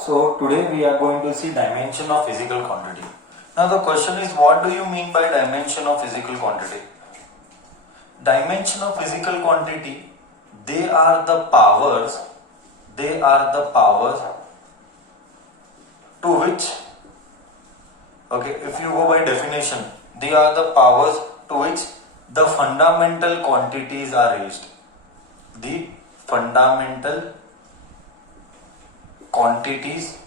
So today we are going to see dimension of physical quantity. Now the question is, what do you mean by dimension of physical quantity? Dimension of physical quantity, they are the powers to which, okay, if you go by definition, they are the powers to which the fundamental quantities are raised. The fundamental quantities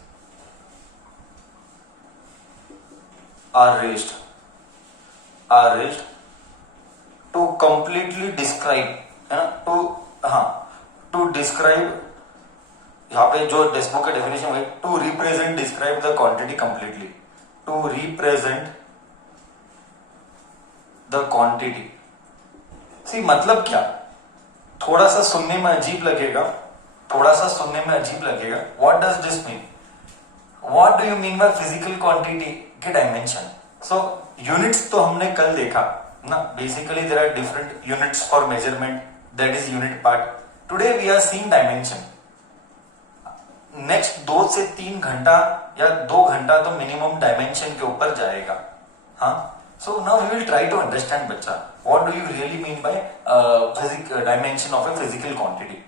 are raised to completely describe, है ना, to describe, यहाँ पे जो डेस्बो का definition है, to represent describe the quantity completely, to represent the quantity. सी मतलब क्या, थोड़ा सा सुनने में अजीब लगेगा, what does this mean, what do you mean by physical quantity के डायमेंशन. सो यूनिट्स तो हमने कल देखा ना, basically there are different units for measurement, that is unit part. Today we are seeing dimension. Next 2 से 3 घंटा या 2 घंटा तो मिनिमम डायमेंशन के ऊपर जाएगा. हाँ, so now we will try to understand बच्चा, what do you really mean by physical dimension of a physical quantity.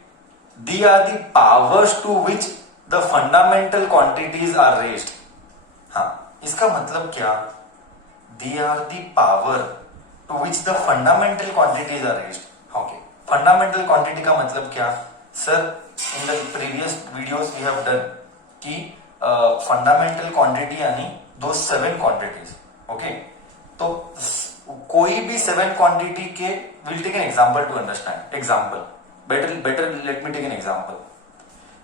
They are the powers to which the fundamental quantities are raised. हाँ, इसका मतलब क्या, they are the power to which the fundamental quantities are raised. Okay, fundamental quantity का मतलब क्या sir, in the previous videos we have done कि fundamental quantity यानी those 7 quantities. Okay, तो कोई भी 7 quantity के, we'll take an example to understand. Example, better let me take an example.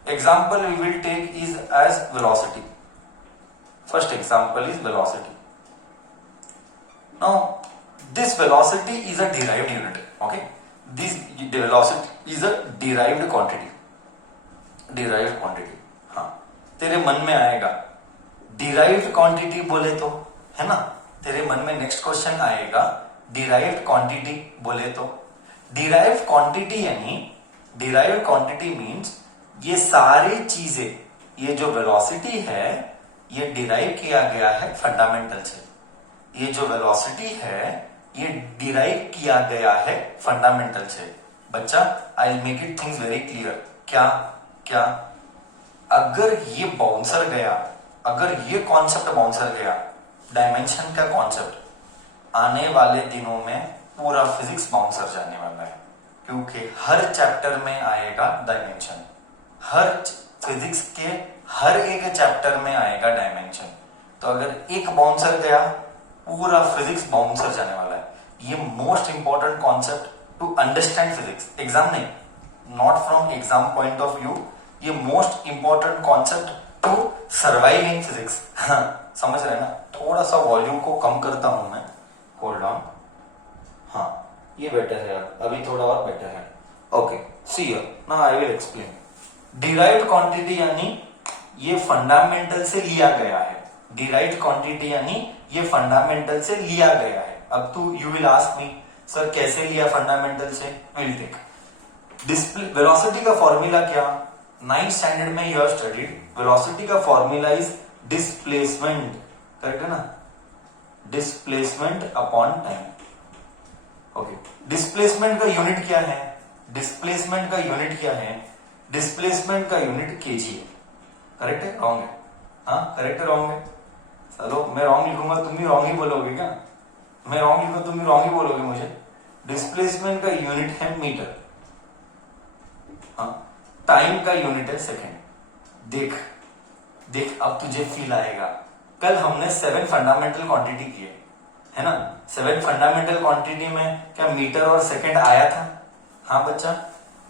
Example we will take is as velocity. First example is velocity. Now this velocity is a derived unit. Okay, this velocity is a derived quantity. हाँ, तेरे मन में आएगा derived quantity बोले तो, है ना, तेरे मन में नेक्स्ट क्वेश्चन आएगा derived quantity बोले तो. डिराइव्ड क्वांटिटी यानी, डिराइव्ड क्वांटिटी मींस ये सारी चीजें, ये जो वेलोसिटी है ये डिराइव किया गया है फंडामेंटल से. ये जो वेलोसिटी है ये डिराइव किया गया है फंडामेंटल से. बच्चा, I will make it things very clear. क्या अगर ये बाउंसर गया, अगर ये कॉन्सेप्ट बाउंसर गया, डायमेंशन का कॉन्सेप्ट, आने वाले दिनों में पूरा फिजिक्स बाउंसर जाने वाला है, क्योंकि हर चैप्टर में आएगा डायमेंशन. हर फिजिक्स के हर एक चैप्टर में आएगा डायमेंशन. तो अगर एक बाउंसर गया, पूरा फिजिक्स बाउंसर जाने वाला है. ये most important concept to understand physics. Exam नहीं, not from exam point of व्यू, ये most important concept to survive in physics. समझ रहे हैं ना. थोड़ा सा वॉल्यूम को कम करता हूं मैं, होल्ड ऑन. हाँ, ये बेटर है, अभी थोड़ा और बेटर है. Okay, see here, now I will explain. Derived quantity यानी ये फंडामेंटल से लिया गया है. डिराइव्ड क्वांटिटी यानी ये फंडामेंटल से लिया गया है. अब तू you will ask me, sir कैसे लिया फंडामेंटल से. विल टेक डिस्प्ले वेलोसिटी का फॉर्मूला क्या, 9th स्टैंडर्ड में यू हैव स्टडीड. वेलोसिटी का फॉर्मूला इज डिस्प्लेसमेंट, करेक्ट है ना, displacement upon time. Okay, displacement का यूनिट क्या है, डिस्प्लेसमेंट का यूनिट केजी है. करेक्ट है, रॉन्ग है. हाँ, करेक्ट है, रॉन्ग है. चलो मैं रॉन्ग लिखूंगा, तुम भी रॉन्ग ही बोलोगे क्या. मैं रॉन्ग लिखूंगा, तुम भी रॉन्ग ही बोलोगे मुझे. डिस्प्लेसमेंट का यूनिट है मीटर. हाँ, टाइम का यूनिट है सेकेंड. देख अब तुझे फील आएगा. कल हमने 7 फंडामेंटल क्वांटिटी किए, है ना. 7 फंडामेंटल क्वांटिटी में क्या मीटर और सेकंड आया था. हाँ बच्चा,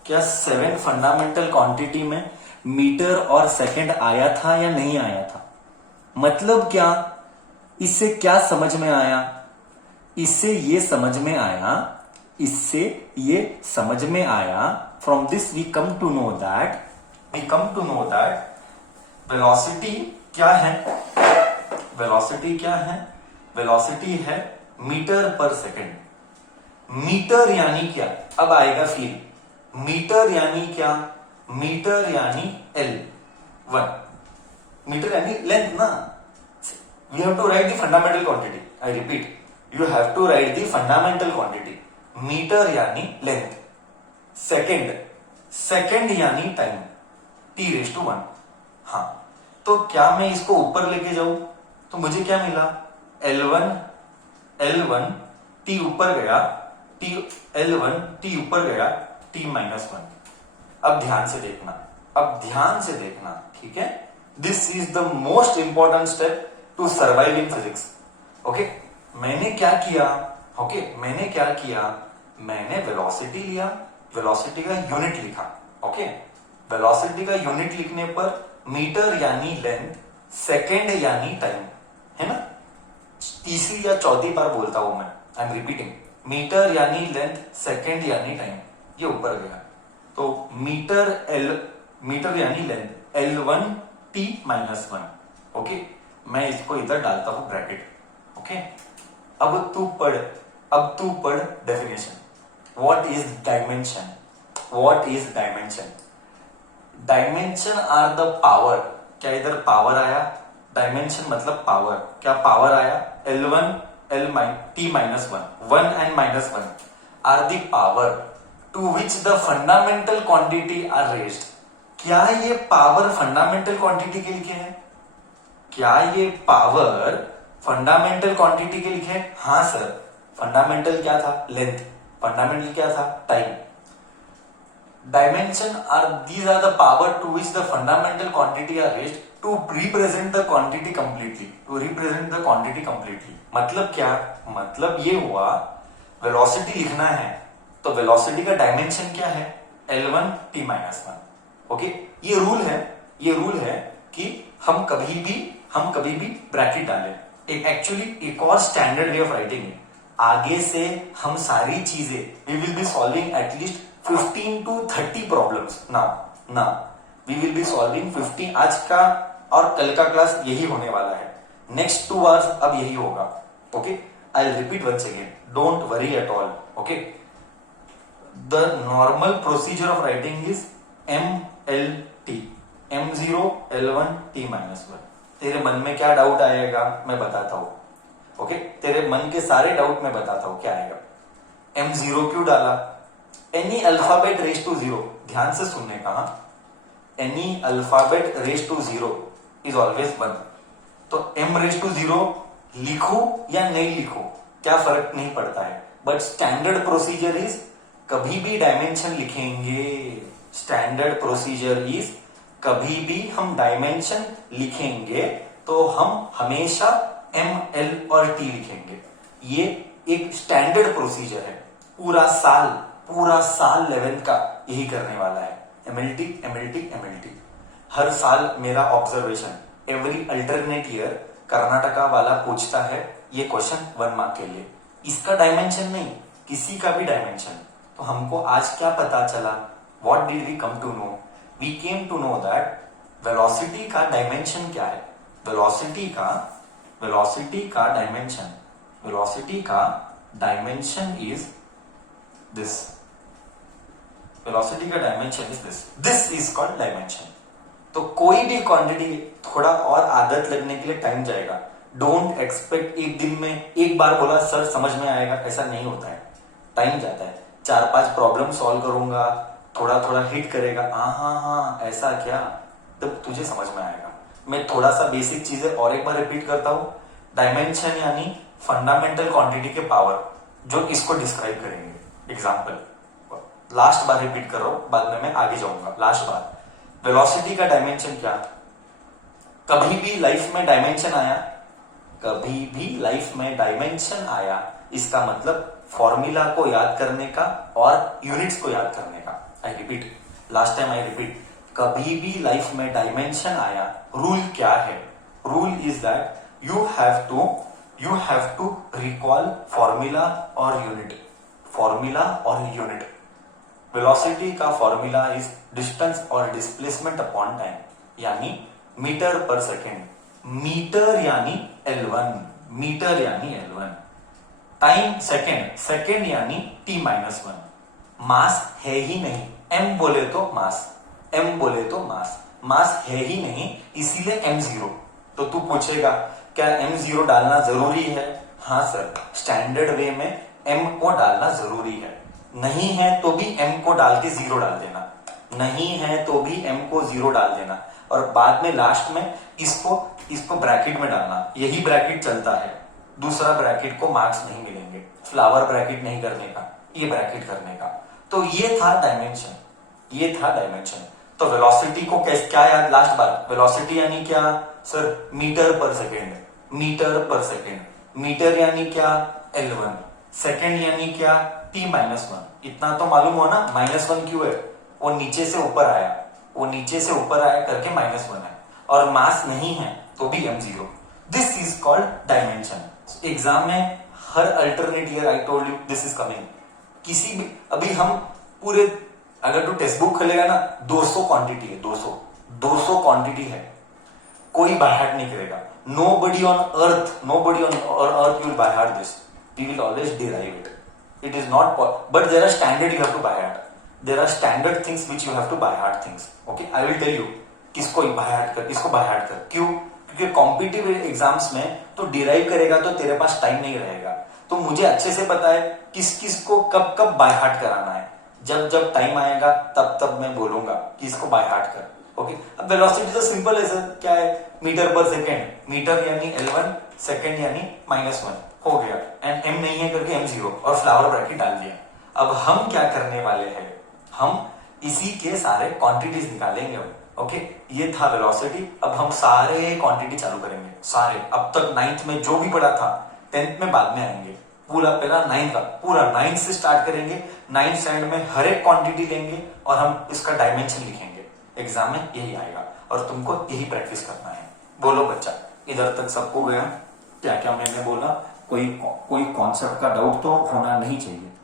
क्या 7 फंडामेंटल क्वांटिटी में मीटर और सेकंड आया था या नहीं आया था. मतलब क्या, इससे क्या समझ में आया, इससे ये समझ में आया, from this we come to know that velocity क्या है. वेलोसिटी है मीटर पर सेकंड. मीटर यानी क्या, अब आएगा फील. मीटर यानी क्या, मीटर यानी L1, मीटर यानी लेंथ ना. We have to write the fundamental quantity. I repeat, you have to write the fundamental quantity. Metre यानी लेंथ, सेकेंड यानी टाइम, t⁻1. हाँ, तो क्या मैं इसको ऊपर लेके जाऊं तो मुझे क्या मिला, L1 t ऊपर गया, L1 t ऊपर गया, t-1. अब ध्यान से देखना, ठीक है. This is the most important step to survive in physics. Okay, मैंने क्या किया, मैंने वेलोसिटी लिया, वेलोसिटी का यूनिट लिखा. ओके, वेलोसिटी का यूनिट लिखने पर मीटर यानी लेंथ, सेकेंड यानी टाइम, है ना. तीसरी या चौथी बार बोलता हूं मैं, आई एम रिपीटिंग. मीटर यानी लेंथ, सेकेंड यानी टाइम, ये ऊपर गया. तो मीटर यानी लेंथ, L1 t-1. ओके, मैं इसको इधर डालता हूं ब्रैकेट. ओके, अब तू पढ़ definition. What is dimension? Dimension are the power. क्या इधर पावर आया? डायमेंशन मतलब पावर. क्या पावर आया? L1 t-1, 1 and -1 are the power to which the fundamental quantity are raised. क्या ये पावर फंडामेंटल क्वांटिटी के लिखे हैं? क्या ये पावर फंडामेंटल क्वांटिटी के लिखे हैं? हाँ सर. फंडामेंटल क्या था? लेंथ. फंडामेंटल क्या था? Time. Dimension these are the power to which the fundamental quantity are raised to represent the quantity completely. मतलब क्या? मतलब ये हुआ, वेलोसिटी लिखना है तो वेलोसिटी का डायमेंशन क्या है? L1 t-1. ओके, ये रूल है कि हम कभी भी ब्रैकेट डालें. एक और स्टैंडर्ड वे ऑफ राइटिंग है. आगे से हम सारी चीजें we will be solving at least 15 to 30 problems. ना वी विल बी सॉल्विंग 15. आज का और कल का क्लास यही होने वाला है. नेक्स्ट 2 आवर्स अब यही होगा. Okay, I repeat once again, don't worry at all. Okay, the normal procedure of writing is MLT, M0 L1 t-1. तेरे मन में क्या डाउट आएगा मैं बताता हूं. ओके, तेरे मन के सारे डाउट मैं बताता हूं क्या आएगा. M0 क्यों डाला? Any alphabet raise to 0. ध्यान से सुनने का. Any alphabet raise to 0 is always 1. तो m रेज टू 0 लिखो या नहीं लिखो क्या फर्क नहीं पड़ता है. बट स्टैंडर्ड प्रोसीजर इज कभी भी डायमेंशन लिखेंगे. स्टैंडर्ड प्रोसीजर इज कभी भी हम डायमेंशन लिखेंगे तो हम हमेशा ML और T लिखेंगे. ये एक स्टैंडर्ड प्रोसीजर है. पूरा साल 11th का यही करने वाला है. MLT. हर साल मेरा observation, every alternate year Karnataka वाला पूछता है ये क्वेश्चन 1 मार्क के लिए. इसका डायमेंशन नहीं, किसी का भी डायमेंशन. तो हमको आज क्या पता चला? What did we come to know? We came to know that velocity का डायमेंशन क्या है. वेलोसिटी का डायमेंशन इज this. वेलोसिटी का dimension is this is called dimension. तो कोई भी क्वांटिटी थोड़ा और आदत लगने के लिए टाइम जाएगा. डोंट एक्सपेक्ट एक दिन में एक बार बोला सर समझ में आएगा, ऐसा नहीं होता है. टाइम जाता है. 4-5 प्रॉब्लम सॉल्व करूंगा, थोड़ा हिट करेगा, हाँ ऐसा क्या, तब तुझे समझ में आएगा. मैं थोड़ा सा बेसिक चीजें और एक बार रिपीट करता हूं. डायमेंशन यानी फंडामेंटल क्वांटिटी के पावर, जो इसको डिस्क्राइब करेंगे. एग्जाम्पल लास्ट बार रिपीट करो, बाद में मैं आगे जाऊंगा. लास्ट बार, वेलोसिटी का डायमेंशन क्या? कभी भी लाइफ में डायमेंशन आया, इसका मतलब फॉर्मूला को याद करने का और यूनिट्स को याद करने का. I repeat, last time I repeat, कभी भी लाइफ में डायमेंशन आया, रूल क्या है? Rule is that you have to recall formula और यूनिट. वेलोसिटी का फॉर्मूला इज डिस्टेंस और डिस्प्लेसमेंट अपॉन टाइम, यानी मीटर पर सेकेंड. मीटर यानी L1. टाइम सेकेंड यानी t-1. मास है ही नहीं. m बोले तो मास. मास है ही नहीं, इसीलिए m0। तो तू पूछेगा क्या m0 डालना जरूरी है? हाँ सर, स्टैंडर्ड वे में m को डालना जरूरी है। नहीं है तो भी m को डाल के 0 डाल देना, नहीं है तो भी m को 0 डाल देना, और बाद में लास्ट में इसको ब्रैकेट में डालना। यही ब्रैकेट चलता है, दूसरा ब्रैकेट को मार्क्स नहीं मिलेंगे, फ्लावर ब्रैकेट नहीं करने का, ये ब्रैकेट करने का। तो ये था डायमेंशन, ये था डायमेंशन। तो वेलोसिटी को कैसे, क्या याद लास्ट बार, वेलोसिटी यानी क्या सर? मीटर पर सेकेंड, मीटर पर सेकेंड। मीटर यानी क्या? L1। सेकेंड यानी क्या? t-1। इतना तो मालूम हो ना, -1 क्यों है? वो नीचे से ऊपर आया, वो नीचे से ऊपर आया करके -1 है, और मास नहीं है तो भी m0। This is called dimension. Exam में हर alternate year I told you this is coming. किसी भी, अभी हम पूरे, अगर तू टेक्स्ट बुक खोलेगा ना, 200 क्वांटिटी है, 200 क्वांटिटी है, कोई बाय हार्ट नहीं करेगा। Nobody on earth will by heart this. We will always derive it. It is not, but there are standard you have to by heart. There are standard things which you have to by heart things. Okay, I will tell you. किसको by heart कर, इसको by heart कर। क्यों? क्योंकि competitive exams में तो derive करेगा तो तेरे पास टाइम नहीं रहेगा। तो मुझे अच्छे से पता है किस किस को कब कब बाय हार्ट कराना है। जब जब टाइम आएगा तब तब मैं बोलूंगा कि इसको बाय हार्ट कर। ओके, अब वेलोसिटी तो सिंपल है सर, क्या है? मीटर पर सेकेंड, मीटर यानी L1, सेकेंड यानी -1 हो गया, एंड m नहीं है करके m0 और फ्लावर ब्रैकेट डाल दिया। अब हम क्या करने वाले हैं, हम इसी के सारे क्वांटिटीज निकालेंगे। ओके, ये था वेलोसिटी। अब हम सारे क्वांटिटी चालू करेंगे, सारे। अब तक 9th में जो भी पढ़ा था 10th में बाद में आएंगे। पूरा पहला 9th का, पूरा 9th से स्टार्ट करेंगे। 9th स्टैंडर्ड में हर एक क्वांटिटी लेंगे और हम इसका डायमेंशन लिखेंगे। एग्जाम में यही आएगा और तुमको यही प्रैक्टिस करना है। बोलो बच्चा, इधर तक सबको गया? क्या क्या मैंने बोला? कोई कॉन्सेप्ट का डाउट तो होना नहीं चाहिए।